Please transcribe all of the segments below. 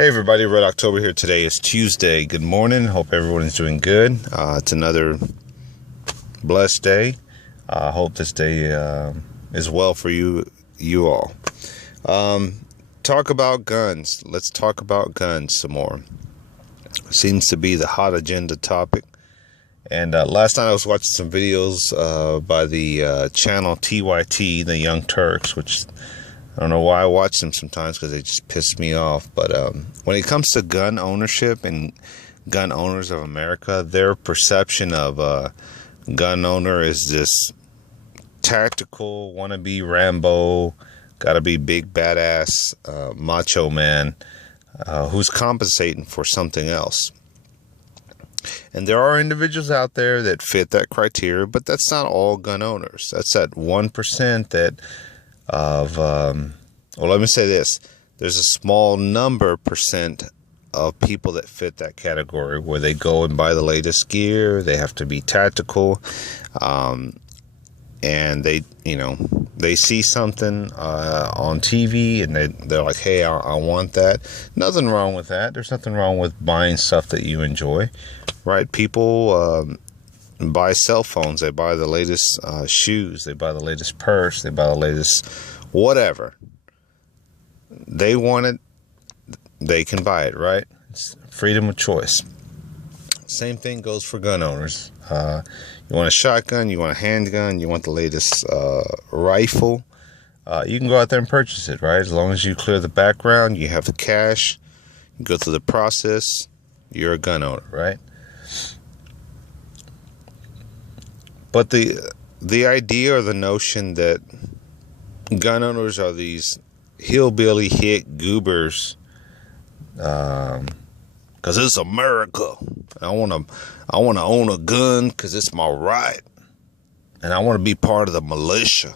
Hey everybody, Red October here. Today is Tuesday. Good morning. Hope everyone is doing good. It's another blessed day. I hope this day is well for you all. Talk about guns. Let's talk about guns some more. Seems to be the hot agenda topic. And last night I was watching some videos by the channel TYT, the Young Turks, which I don't know why I watch them sometimes because they just piss me off. But when it comes to gun ownership and gun owners of America, their perception of gun owner is this tactical, wannabe Rambo, gotta be big badass macho man who's compensating for something else. And there are individuals out there that fit that criteria, but that's not all gun owners. That's that 1% that let me say this. There's a small percent of people that fit that category where they go and buy the latest gear. They have to be tactical. And they see something on TV and they're like, hey, I want that. Nothing wrong with that. There's nothing wrong with buying stuff that you enjoy, right? People buy cell phones. They buy the latest shoes. They buy the latest purse. They buy the latest whatever. They want it. They can buy it, right? It's freedom of choice. Same thing goes for gun owners. You want a shotgun, you want a handgun, you want the latest rifle, you can go out there and purchase it, right? As long as you clear the background, you have the cash, you go through the process, you're a gun owner, right? But the idea or the notion that gun owners are these hillbilly hick goobers, because it's America. I want to own a gun because it's my right. And I want to be part of the militia.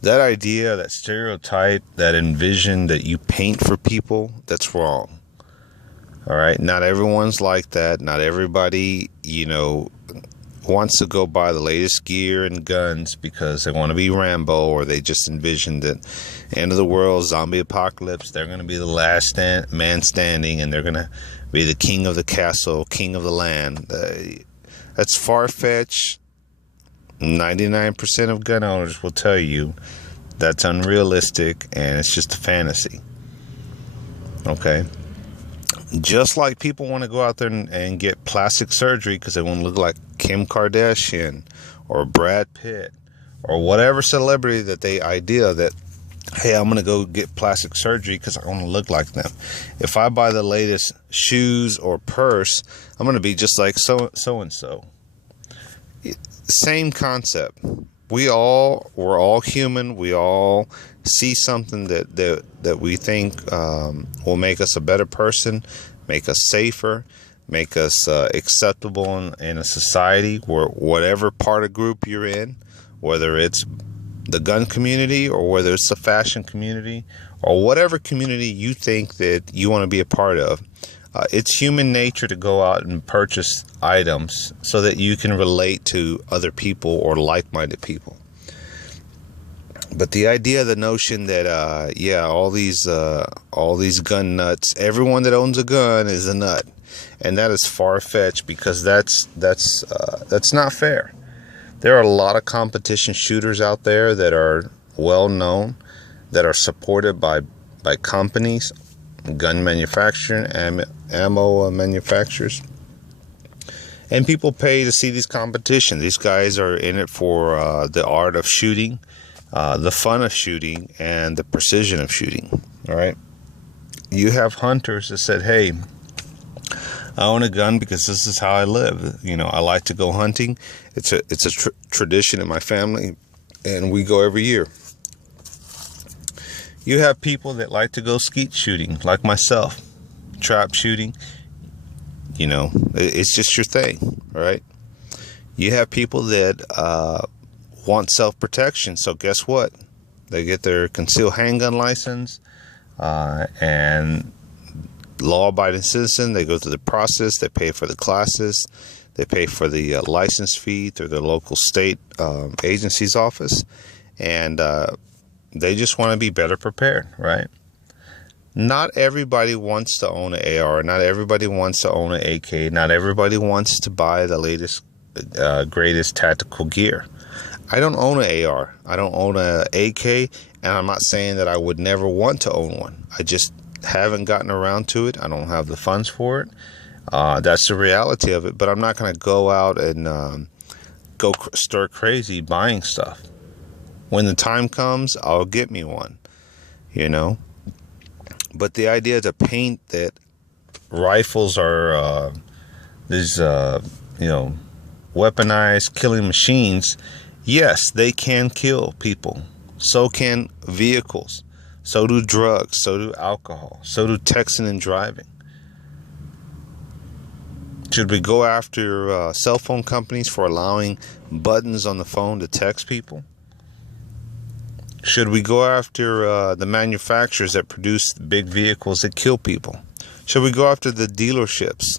That idea, that stereotype, that envision that you paint for people, that's wrong. All right? Not everyone's like that. Not everybody, wants to go buy the latest gear and guns because they want to be Rambo, or they just envision that end of the world, zombie apocalypse, they're going to be the last man standing, and they're going to be the king of the castle, king of the land. That's far-fetched. 99% of gun owners will tell you that's unrealistic and it's just a fantasy. Okay? Just like people want to go out there and get plastic surgery because they want to look like Kim Kardashian or Brad Pitt or whatever celebrity that they idea that, hey, I'm going to go get plastic surgery because I want to look like them. If I buy the latest shoes or purse, I'm going to be just like so-and-so. Same concept. We're all human. We all see something that we think will make us a better person, make us safer, make us acceptable in a society, where whatever part of group you're in, whether it's the gun community or whether it's the fashion community or whatever community you think that you want to be a part of. It's human nature to go out and purchase items so that you can relate to other people or like-minded people. But the idea, the notion that, all these gun nuts, everyone that owns a gun is a nut. And that is far-fetched because that's not fair. There are a lot of competition shooters out there that are well-known, that are supported by companies, gun manufacturing, ammo manufacturers. And people pay to see these competitions. These guys are in it for the art of shooting, the fun of shooting, and the precision of shooting. All right. You have hunters that said, hey, I own a gun because this is how I live. I like to go hunting. It's a tradition in my family, and we go every year. You have people that like to go skeet shooting, like myself, trap shooting. It's just your thing, right? You have people that want self-protection, so guess what? They get their concealed handgun license, and law-abiding citizen, they go through the process, they pay for the classes, they pay for the license fee through their local state agency's office, and they just want to be better prepared, right? Not everybody wants to own an AR. Not everybody wants to own an AK. Not everybody wants to buy the latest, greatest tactical gear. I don't own an AR. I don't own an AK, and I'm not saying that I would never want to own one. I just haven't gotten around to it. I don't have the funds for it. That's the reality of it. But I'm not going to go out and go stir crazy buying stuff. When the time comes, I'll get me one, you know. But the idea to paint that rifles are these, weaponized killing machines, yes, they can kill people. So can vehicles. So do drugs. So do alcohol. So do texting and driving. Should we go after cell phone companies for allowing buttons on the phone to text people? Should we go after the manufacturers that produce big vehicles that kill people? Should we go after the dealerships?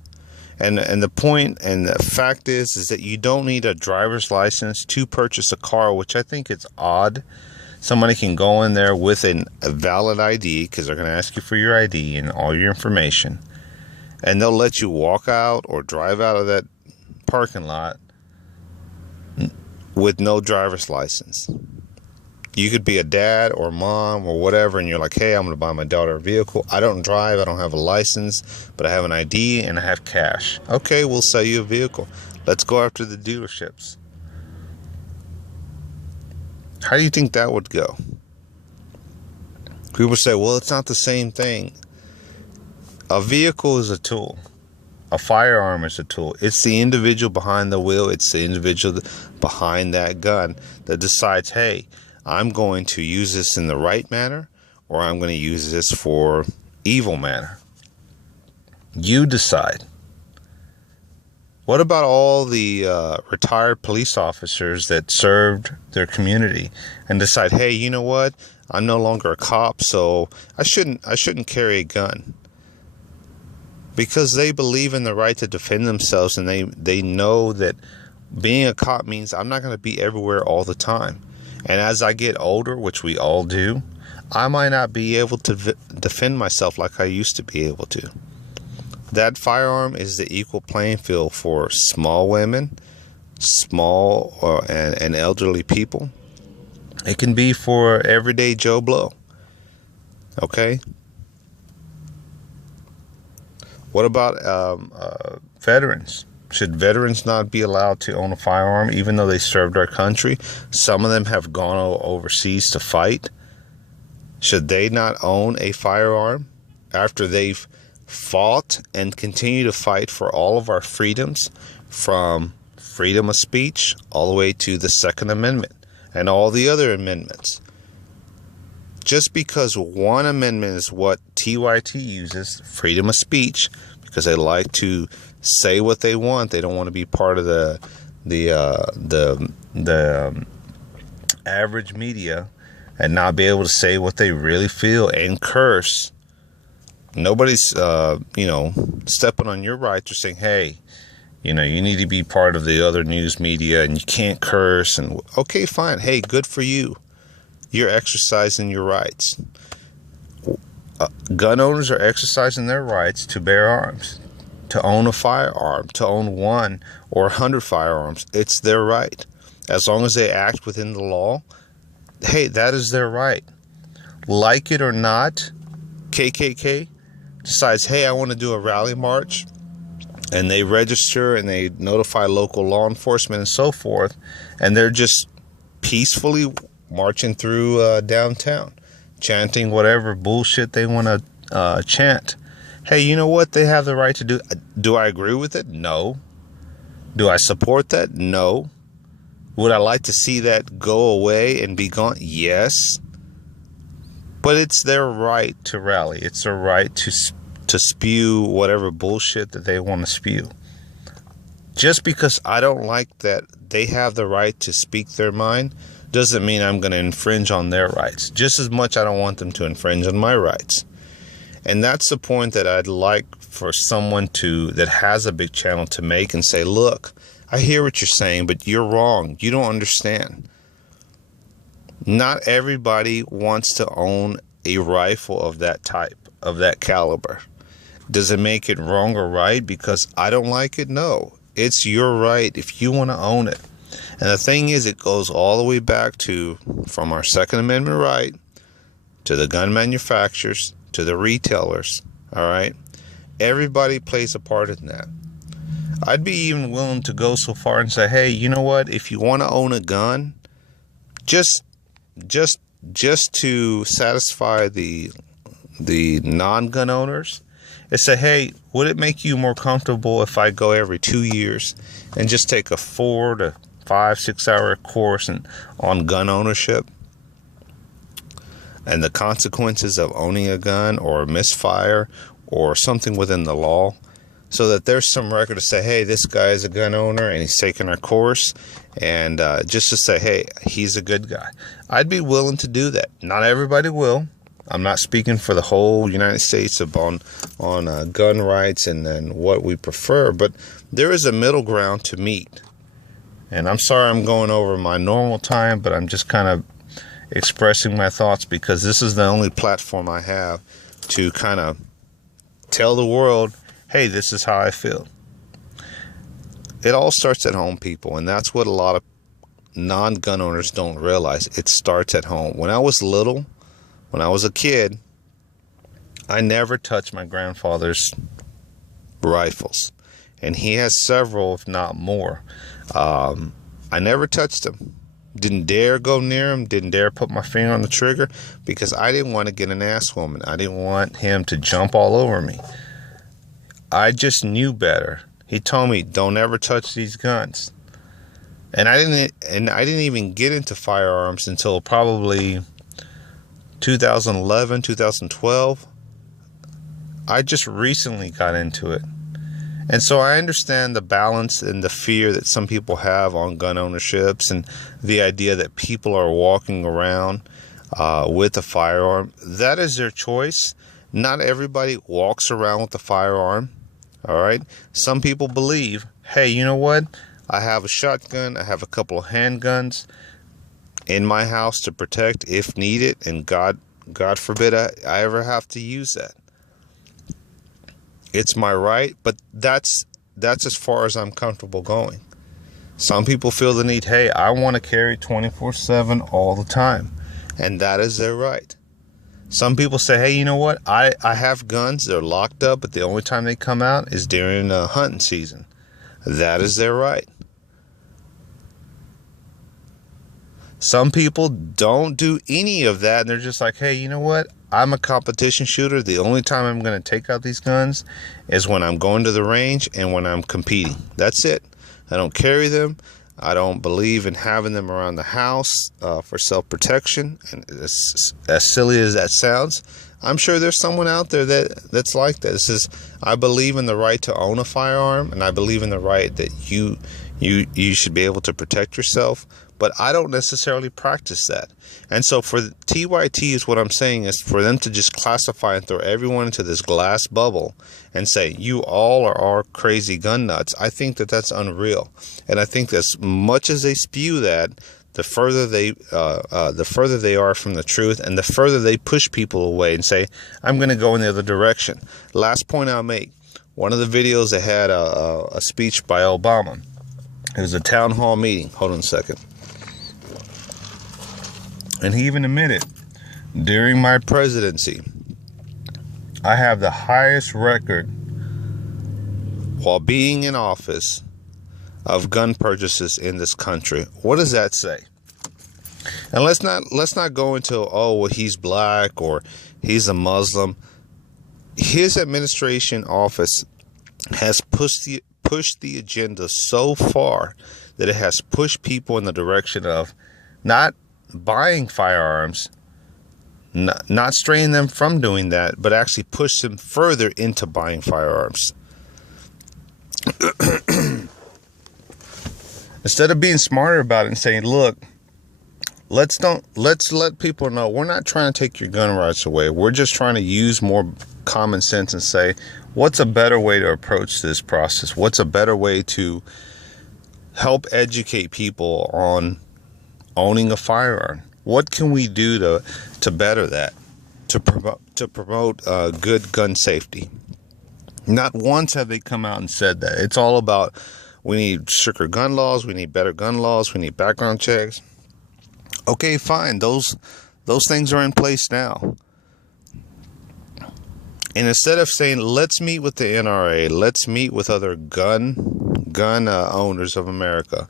And the point and the fact is that you don't need a driver's license to purchase a car, which I think is odd. Somebody can go in there with a valid ID, because they're going to ask you for your ID and all your information, and they'll let you walk out or drive out of that parking lot with no driver's license. You could be a dad or mom or whatever, and you're like, hey, I'm going to buy my daughter a vehicle. I don't drive, I don't have a license, but I have an ID and I have cash. Okay, we'll sell you a vehicle. Let's go after the dealerships. How do you think that would go? People say, well, it's not the same thing. A vehicle is a tool. A firearm is a tool. It's the individual behind the wheel. It's the individual behind that gun that decides, hey, I'm going to use this in the right manner, or I'm going to use this for evil manner. You decide. What about all the retired police officers that served their community and decide, hey, you know what? I'm no longer a cop, so I shouldn't carry a gun. Because they believe in the right to defend themselves, and they know that being a cop means I'm not going to be everywhere all the time. And as I get older, which we all do, I might not be able to defend myself like I used to be able to. That firearm is the equal playing field for small women, small and elderly people. It can be for everyday Joe Blow. Okay? What about veterans? Should veterans not be allowed to own a firearm even though they served our country? Some of them have gone overseas to fight. Should they not own a firearm after they've fought and continue to fight for all of our freedoms, from freedom of speech all the way to the Second Amendment and all the other amendments? Just because one amendment is what TYT uses, freedom of speech, because they like to say what they want. They don't want to be part of the average media and not be able to say what they really feel and curse. Nobody's stepping on your rights or saying, hey, you need to be part of the other news media and you can't curse. And okay, fine. Hey, good for you. You're exercising your rights. Gun owners are exercising their rights to bear arms, to own a firearm, to own 1 or 100 firearms. It's their right. As long as they act within the law, hey, that is their right. Like it or not, KKK decides, hey, I want to do a rally march, and they register and they notify local law enforcement and so forth, and they're just peacefully marching through downtown, chanting whatever bullshit they want to chant. Hey, you know what? They have the right to do. Do I agree with it? No. Do I support that? No. Would I like to see that go away and be gone? Yes. But it's their right to rally. It's their right to spew whatever bullshit that they want to spew. Just because I don't like that they have the right to speak their mind doesn't mean I'm going to infringe on their rights. Just as much I don't want them to infringe on my rights. And that's the point that I'd like for someone that has a big channel to make and say, look, I hear what you're saying, but you're wrong. You don't understand. Not everybody wants to own a rifle of that type, of that caliber. Does it make it wrong or right because I don't like it? No. It's your right if you want to own it. And the thing is, it goes all the way back to from our Second Amendment right to the gun manufacturers to the retailers. All right. Everybody plays a part in that. I'd be even willing to go so far and say, hey, you know what? If you want to own a gun, just to satisfy the non-gun owners, and say, hey, would it make you more comfortable if I go every 2 years and just take a 4 to 5, 6 hour course on gun ownership and the consequences of owning a gun or a misfire or something within the law, so that there's some record to say, hey, this guy is a gun owner and he's taking our course, and just to say, hey, he's a good guy. I'd be willing to do that. Not everybody will. I'm not speaking for the whole United States on gun rights and what we prefer, but there is a middle ground to meet. And I'm sorry I'm going over my normal time, but I'm just kind of expressing my thoughts because this is the only platform I have to kind of tell the world, hey, this is how I feel. It all starts at home, people, and that's what a lot of non-gun owners don't realize. It starts at home. When I was little, when I was a kid, I never touched my grandfather's rifles, and he has several, if not more. I never touched them. Didn't dare go near him, didn't dare put my finger on the trigger because I didn't want to get an ass woman. I didn't want him to jump all over me. I just knew better. He told me, don't ever touch these guns. And I didn't even get into firearms until probably 2011, 2012. I just recently got into it. And so I understand the balance and the fear that some people have on gun ownerships and the idea that people are walking around with a firearm. That is their choice. Not everybody walks around with a firearm. All right. Some people believe, hey, you know what? I have a shotgun. I have a couple of handguns in my house to protect if needed. And God forbid I ever have to use that. It's my right, but that's as far as I'm comfortable going. Some people feel the need, hey, I want to carry 24/7 all the time. And that is their right. Some people say, hey, you know what? I have guns. They're locked up, but the only time they come out is during hunting season. That is their right. Some people don't do any of that, and they're just like, hey, you know what? I'm a competition shooter. The only time I'm going to take out these guns is when I'm going to the range and when I'm competing. That's it. I don't carry them. I don't believe in having them around the house for self-protection. And as silly as that sounds, I'm sure there's someone out there that's like that. This is, I believe in the right to own a firearm, and I believe in the right that you should be able to protect yourself. But I don't necessarily practice that. And so for TYT is what I'm saying is for them to just classify and throw everyone into this glass bubble and say, you all are crazy gun nuts. I think that that's unreal. And I think as much as they spew that, the further they are from the truth, and the further they push people away and say, I'm going to go in the other direction. Last point I'll make. One of the videos that had a speech by Obama. It was a town hall meeting. Hold on a second. And he even admitted, during my presidency, I have the highest record while being in office of gun purchases in this country. What does that say? And let's not go into, oh, well, he's black or he's a Muslim. His administration office has pushed the agenda so far that it has pushed people in the direction of not buying firearms, not straying them from doing that, but actually push them further into buying firearms. Instead of being smarter about it and saying, look, let's let people know we're not trying to take your gun rights away. We're just trying to use more common sense and say, what's a better way to approach this process? What's a better way to help educate people on owning a firearm? What can we do to better that, to to promote good gun safety. Not once have they come out and said that. It's all about, we need stricter gun laws, we need better gun laws, we need background checks. Okay, fine. Those things are in place now. And instead of saying, let's meet with the NRA, let's meet with other gun owners of America,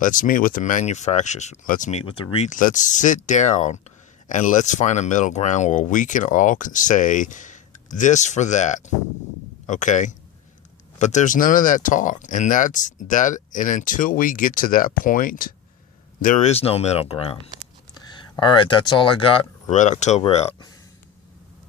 let's meet with the manufacturers, let's meet with the let's sit down and let's find a middle ground where we can all say this for that. Okay? But there's none of that talk. And and until we get to that point, there is no middle ground. All right, that's all I got. Red October out.